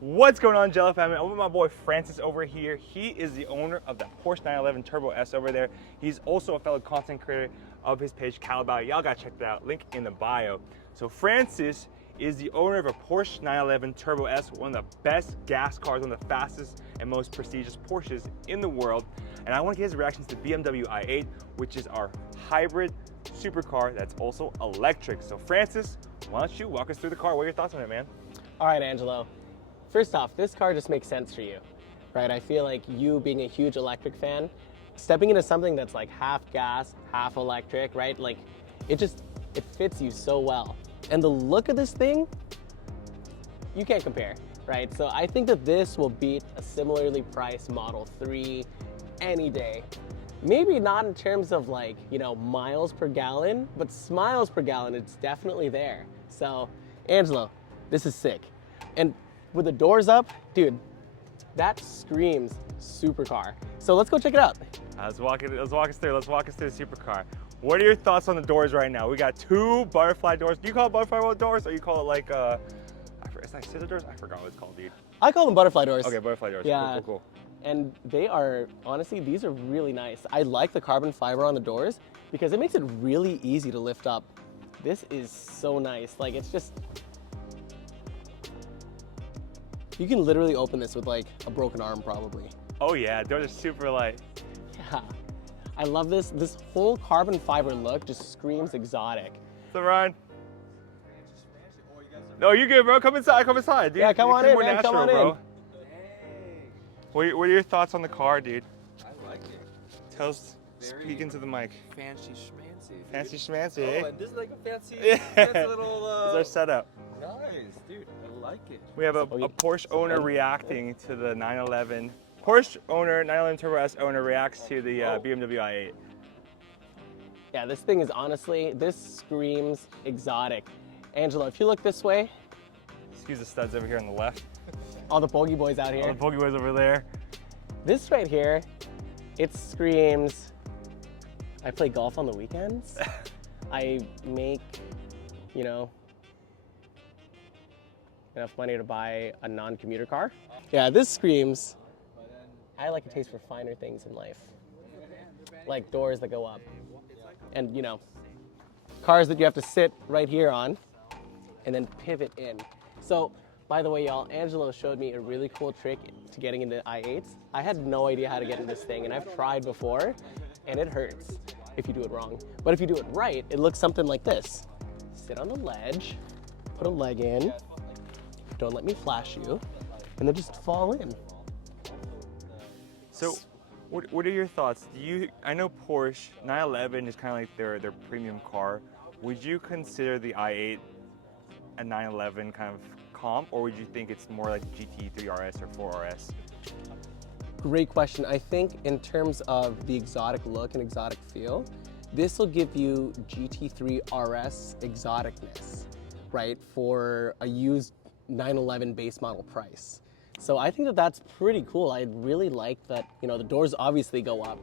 What's going on, Angelo family? I'm with my boy Francis over here. He is the owner of the Porsche 911 Turbo S over there. He's also a fellow content creator of his page, Calibre. Y'all gotta check that out, link in the bio. So Francis is the owner of a Porsche 911 Turbo S, one of the best gas cars, one of the fastest and most prestigious Porsches in the world. And I want to get his reactions to BMW i8, which is our hybrid supercar that's also electric. So Francis, why don't you walk us through the car? What are your thoughts on it, man? All right, Angelo. First off, this car just makes sense for you, right? I feel like you being a huge electric fan, stepping into something that's like half gas, half electric, right? Like it fits you so well. And the look of this thing, you can't compare, right? So I think that this will beat a similarly priced Model 3 any day. Maybe not in terms of like, miles per gallon, but smiles per gallon, it's definitely there. So Angelo, this is sick. And with the doors up, dude, that screams supercar. So let's go check it out. Let's walk us through the supercar. What are your thoughts on the doors right now? We got two butterfly doors. Do you call it butterfly doors, or you call it like is that scissor doors? I forgot what it's called, dude. I call them butterfly doors. Okay, butterfly doors. Yeah. Cool. And they are, honestly, these are really nice. I like the carbon fiber on the doors because it makes it really easy to lift up. This is so nice. Like, it's just, you can literally open this with like a broken arm probably. Oh yeah, doors are super light. Yeah, I love this. This whole carbon fiber look just screams exotic. So Ryan. No, you good, bro. Come inside, dude. Yeah, come on in, man. Natural, come on bro. in. What are your thoughts on the car, dude? I like it. Tell us, speak into the mic. Fancy schmancy. Fancy schmancy, Oh, eh? and this is like a fancy, Yeah. fancy little. This is our setup. Nice, dude. I like it. We have a Porsche owner reacting to the 911. Porsche owner, 911 Turbo S owner reacts to the BMW i8. Yeah, this thing is honestly, this screams exotic. Angelo, if you look this way, Excuse the studs over here on the left. all the bogey boys out All here. the bogey boys over there. This right here, it screams, I play golf on the weekends. I make, enough money to buy a non-commuter car. Yeah, this screams, I like a taste for finer things in life. Like doors that go up. And, cars that you have to sit right here on and then pivot in. So, by the way, y'all, Angelo showed me a really cool trick to getting into i8s. I had no idea how to get into this thing, and I've tried before, and it hurts if you do it wrong. But if you do it right, it looks something like this. Sit on the ledge, put a leg in, don't let me flash you, and then just fall in. So, what are your thoughts? I know Porsche 911 is kind of like their premium car. Would you consider the i8 a 911 kind of comp, or would you think it's more like GT3 RS or 4RS? Great question. I think in terms of the exotic look and exotic feel, this will give you GT3 RS exoticness, right, for a used 911 base model price. So I think that that's pretty cool. I really like that, the doors obviously go up.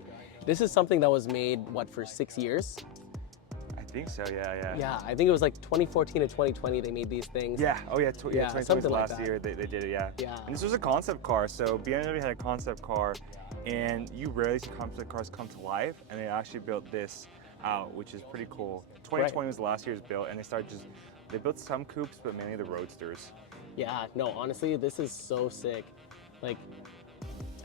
This is something that was made, for 6 years? I think so, yeah. Yeah, I think it was like 2014 to 2020 they made these things. Yeah, oh yeah, 2020 something last like that. year they did it, yeah. Yeah. And this was a concept car, so BMW had a concept car, and you rarely see concept cars come to life, and they actually built this out, which is pretty cool. 2020 was the last year's built, and they built some coupes, but mainly the roadsters. Yeah, no, honestly, this is so sick. Like,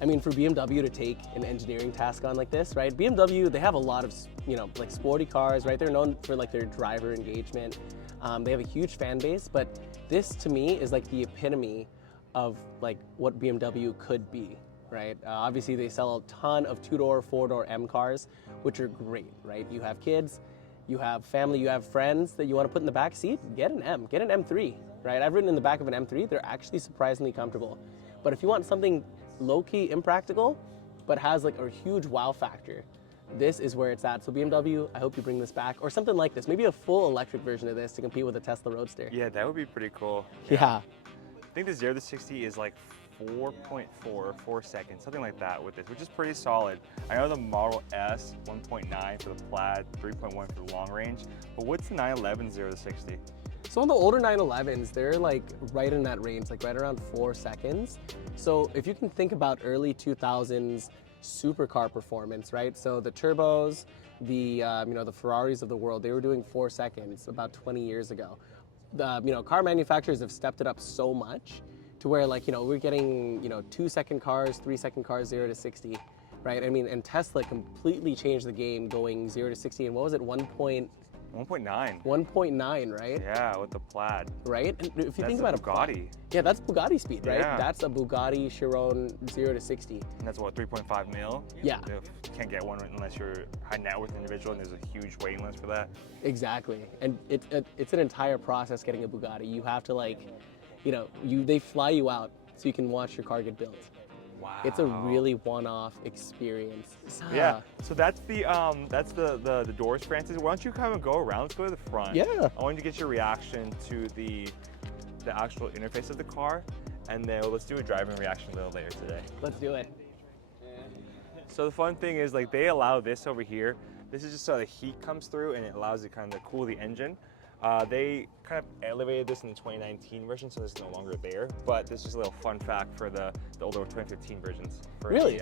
I mean, for BMW to take an engineering task on like this, right? BMW, they have a lot of, like sporty cars, right? They're known for like their driver engagement. They have a huge fan base, but this to me is like the epitome of like what BMW could be, right? Obviously, they sell a ton of 2-door, 4-door M cars, which are great, right? You have kids, you have family, you have friends that you want to put in the back seat, get an M, get an M3, right? I've ridden in the back of an M3, they're actually surprisingly comfortable. But if you want something low-key impractical, but has like a huge wow factor, this is where it's at. So BMW, I hope you bring this back, or something like this, maybe a full electric version of this to compete with the Tesla Roadster. Yeah, that would be pretty cool. Yeah. I think the 0 to 60 is like 4.4 or 4 seconds, something like that with this, which is pretty solid. I know the Model S 1.9 for the Plaid, 3.1 for the long range, but what's the 911 0 to 60? So on the older 911s, they're like right in that range, like right around 4 seconds. So if you can think about early 2000s supercar performance, right? So the turbos, the the Ferraris of the world, they were doing 4 seconds about 20 years ago. The car manufacturers have stepped it up so much to where like we're getting 2-second cars, 3-second cars, 0 to 60, right? I mean, and Tesla completely changed the game going 0 to 60 and what was it, 1.9. 1.9, right? Yeah, with the plaid. Right? And if you think That's about a Bugatti. yeah, that's Bugatti speed, right? Yeah. That's a Bugatti Chiron 0 to 60. And that's what, 3.5 mil? Yeah. You can't get one unless you're a high net worth individual, and there's a huge waiting list for that. Exactly. And it's an entire process getting a Bugatti. You have to they fly you out so you can watch your car get built. Wow. It's a really one-off experience. Yeah. So that's the doors, Francis. Why don't you kind of go around? Let's go to the front. Yeah. I want you to get your reaction to the actual interface of the car, and then let's do a driving reaction a little later today. Let's do it. So the fun thing is like they allow this over here. This is just so the heat comes through and it allows it kind of cool the engine. They kind of elevated this in the 2019 version, so this is no longer there. But this is a little fun fact for the older 2015 versions. Really?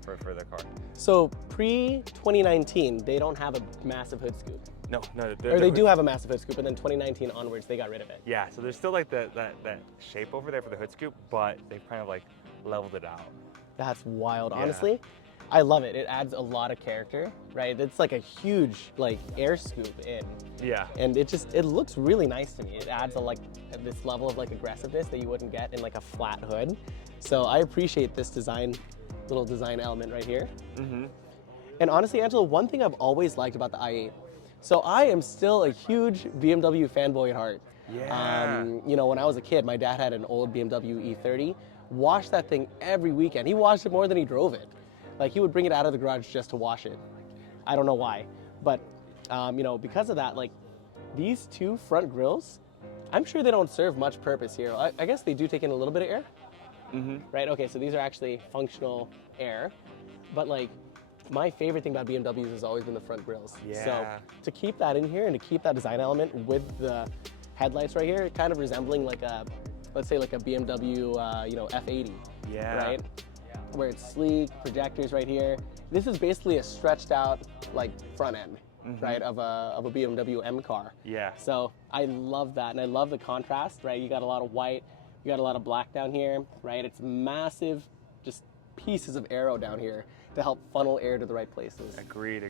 For the car. So pre-2019, they don't have a massive hood scoop. No. Or they do have a massive hood scoop, and then 2019 onwards, they got rid of it. Yeah, so there's still like that shape over there for the hood scoop, but they've kind of like leveled it out. That's wild. Yeah. Honestly, I love it. It adds a lot of character, right? It's like a huge like air scoop in. Yeah. And it looks really nice to me. It adds this level of like aggressiveness that you wouldn't get in like a flat hood. So I appreciate this little design element right here. Mm-hmm. And honestly, Angelo, one thing I've always liked about the i8, so I am still a huge BMW fanboy at heart. Yeah. When I was a kid, my dad had an old BMW E30. Washed that thing every weekend. He washed it more than he drove it. Like he would bring it out of the garage just to wash it. I don't know why, but because of that, like these two front grills, I'm sure they don't serve much purpose here. I guess they do take in a little bit of air. Mm-hmm. Right? Okay, so these are actually functional air, but like my favorite thing about BMWs has always been the front grills. Yeah. So to keep that in here and to keep that design element with the headlights right here, kind of resembling like let's say like a BMW, F80. Yeah. Right? Where it's sleek, projectors right here. This is basically a stretched out like front end, right, of a BMW M car. Yeah. So I love that, and I love the contrast, right? You got a lot of white, you got a lot of black down here, right? It's massive, just pieces of aero down here to help funnel air to the right places. Agreed.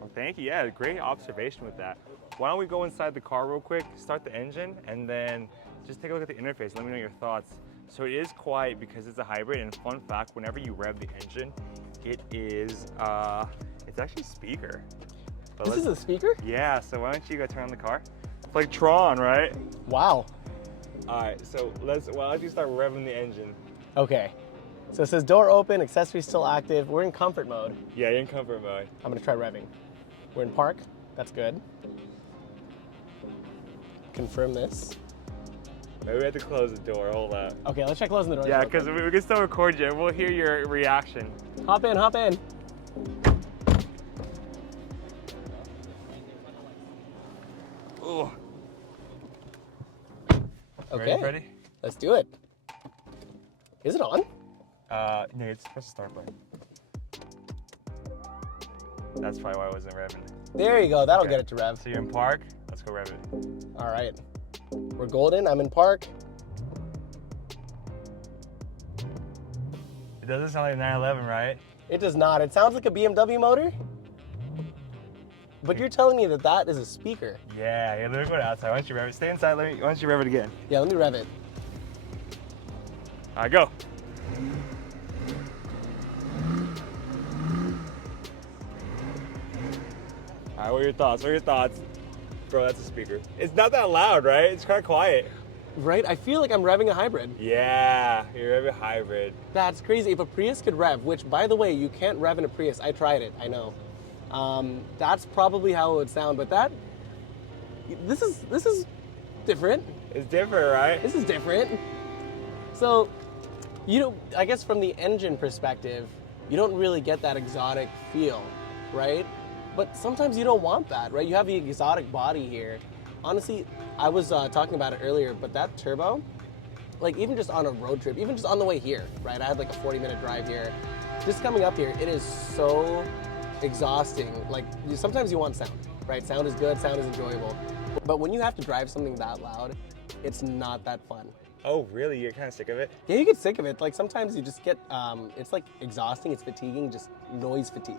Well, thank you. Yeah, great observation with that. Why don't we go inside the car real quick, start the engine, and then just take a look at the interface. Let me know your thoughts. So it is quiet because it's a hybrid, and fun fact, whenever you rev the engine, it is, it's actually speaker. But This is a speaker? Yeah, so why don't you go turn on the car? It's like Tron, right? Wow. All right, so why don't you start revving the engine? Okay. So it says door open, accessories still active. We're in comfort mode. Yeah, you're in comfort mode. I'm gonna try revving. We're in park, that's good. Confirm this. Maybe we have to close the door, hold up. Okay, let's try closing the door. Yeah, because we can still record you, and we'll hear your reaction. Hop in. Ooh. Okay. Ready? Let's do it. Is it on? No, it's press the start button. That's probably why I wasn't revving. There you go. That'll Okay. get it to rev. So you're in park, let's go rev it. All right. We're golden. I'm in park. It doesn't sound like a 911, right? It does not. It sounds like a BMW motor. But you're telling me that that is a speaker. Yeah, let me go outside. Why don't you rev it? Stay inside, why don't you rev it again? Yeah, let me rev it. All right, go. All right, what are your thoughts? Bro, that's a speaker. It's not that loud, right? It's kind of quiet. Right? I feel like I'm revving a hybrid. Yeah, you're revving hybrid. That's crazy. If a Prius could rev, which by the way, you can't rev in a Prius. I tried it, I know. That's probably how it would sound, but this is different. It's different, right? This is different. So, I guess from the engine perspective, you don't really get that exotic feel, right? But sometimes you don't want that, right? You have the exotic body here. Honestly, I was talking about it earlier, but that turbo, like even just on a road trip, even just on the way here, right? I had like a 40-minute drive here. Just coming up here, it is so exhausting. Like sometimes you want sound, right? Sound is good, sound is enjoyable. But when you have to drive something that loud, it's not that fun. Oh, really? You're kind of sick of it? Yeah, you get sick of it. Like sometimes you just get, it's like exhausting, it's fatiguing, just noise fatigue.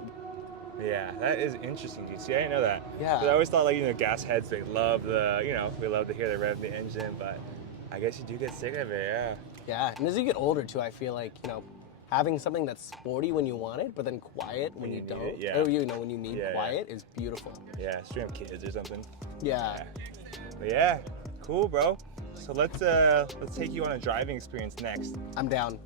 Yeah, that is interesting, dude. See, I didn't know that. Yeah. 'Cause I always thought, like, gas heads, they love the, we love to hear the rev of the engine, but I guess you do get sick of it, yeah. Yeah, and as you get older too, I feel like, having something that's sporty when you want it, but then quiet when you need don't. it, yeah. Or, when you need Yeah, quiet is beautiful. Yeah, stream kids or something. Yeah. But yeah, cool, bro. So let's take you on a driving experience next. I'm down.